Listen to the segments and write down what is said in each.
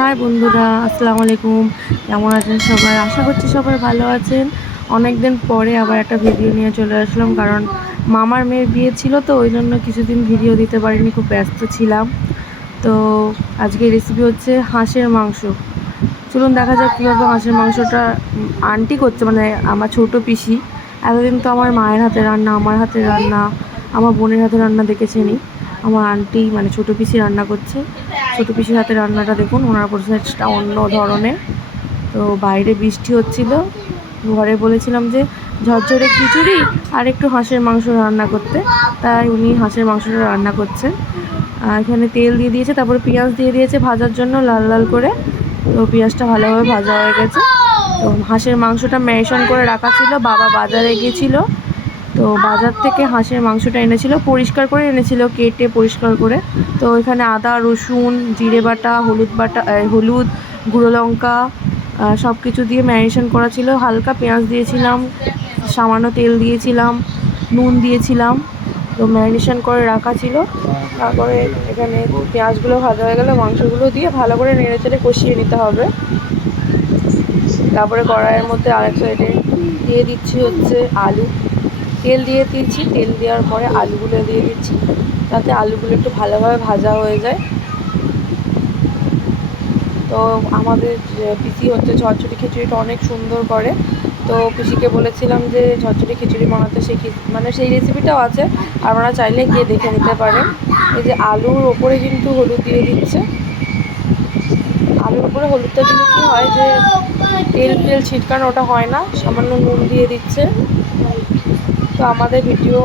High বন্ধুরা, আসসালামু আলাইকুম। কেমন আছেন সবাই? আশা করছি সবাই ভালো আছেন। অনেক দিন পরে আবার একটা ভিডিও নিয়ে চলে আসলাম, কারণ মামার মেয়ের বিয়ে ছিল তো, ওই জন্য কিছুদিন ভিডিও দিতে পারিনি, খুব ব্যস্ত ছিলাম। তো আজকে রেসিপি হচ্ছে হাঁসের মাংস। চলুন দেখা যাক কীভাবে হাঁসের মাংসটা আন্টি করছে মানে আমার ছোট পিসি। এতদিন তো আমার মায়ের হাতে রান্না, আমার হাতে রান্না, আমার বোনের হাতে রান্না দেখেছেনি আমার আন্টি মানে ছোটো পিসি রান্না করছে। ছোটো পিসির হাতে রান্নাটা দেখুন, ওনার প্রসেসটা অন্য ধরনের। তো বাইরে বৃষ্টি হচ্ছিল, ঘরে বলেছিলাম যে ঝরঝরে খিচুড়ি আর একটু হাঁসের মাংস রান্না করতে। তাই উনি হাঁসের মাংসটা রান্না করছেন। এখানে তেল দিয়ে দিয়েছে, তারপরে পেঁয়াজ দিয়ে দিয়েছে ভাজার জন্য লাল লাল করে। তো পেঁয়াজটা ভালোভাবে ভাজা হয়ে গেছে। তো হাঁসের মাংসটা ম্যারিনেশন করে রাখা ছিল, বাবা বাজারে গিয়েছিল। তো বাজার থেকে হাঁসের মাংসটা এনেছিল, পরিষ্কার করে এনেছিল, কেটে পরিষ্কার করে। তো এখানে আদা, রসুন, জিরে বাটা, হলুদ বাটা হলুদ, গুঁড়ো লঙ্কা সব কিছু দিয়ে ম্যারিনেশন করা ছিল। হালকা পেঁয়াজ দিয়েছিলাম, সামান্য তেল দিয়েছিলাম, নুন দিয়েছিলাম, তো ম্যারিনেশন করে রাখা ছিল। তারপরে এখানে পেঁয়াজগুলো ভাজা হয়ে গেলে মাংসগুলো দিয়ে ভালো করে নেড়ে চেড়ে কষিয়ে নিতে হবে। তারপরে কড়াইয়ের মধ্যে আরেক সাইডে দিয়ে দিচ্ছি হচ্ছে আলু। তেল দিয়ে দিচ্ছি তেল দেওয়ার পরে আলুগুলো দিয়ে দিচ্ছি। যাতে আলুগুলো একটু ভালোভাবে ভাজা হয়ে যায়। তো আমাদের পিসি হচ্ছে ঝরঝরি খিচুড়িটা অনেক সুন্দর করে। তো পিসিকে বলেছিলাম যে ঝরঝরি খিচুড়ি বানাতে সেই মানে সেই রেসিপিটাও আছে। আপনারা চাইলে গিয়ে দেখে নিতে পারেন। এই যে আলুর ওপরে কিন্তু হলুদ দিয়ে দিচ্ছে। আলুর উপরে হলুদটা দিলে কী হয় যে তেল তেল ছিটকানো ওটা হয় না, সামান্য নুন দিয়ে দিচ্ছে। তো আমাদের ভিডিও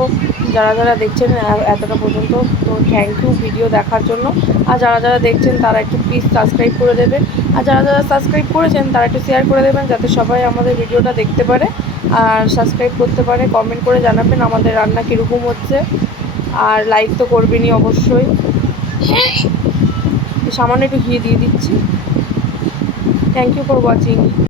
যারা যারা দেখছেন এতটা পর্যন্ত, তো থ্যাংক ইউ ভিডিও দেখার জন্য। আর যারা যারা দেখছেন, তারা একটু প্লিজ সাবস্ক্রাইব করে দেবেন। আর যারা যারা সাবস্ক্রাইব করেছেন, তারা একটু শেয়ার করে দেবেন, যাতে সবাই আমাদের ভিডিওটা দেখতে পারে আর সাবস্ক্রাইব করতে পারে। কমেন্ট করে জানাবেন আমাদের রান্না কীরকম হচ্ছে। আর লাইক তো করবেনই অবশ্যই। সামান্য একটু ঘি দিয়ে দিচ্ছি। Thank you for watching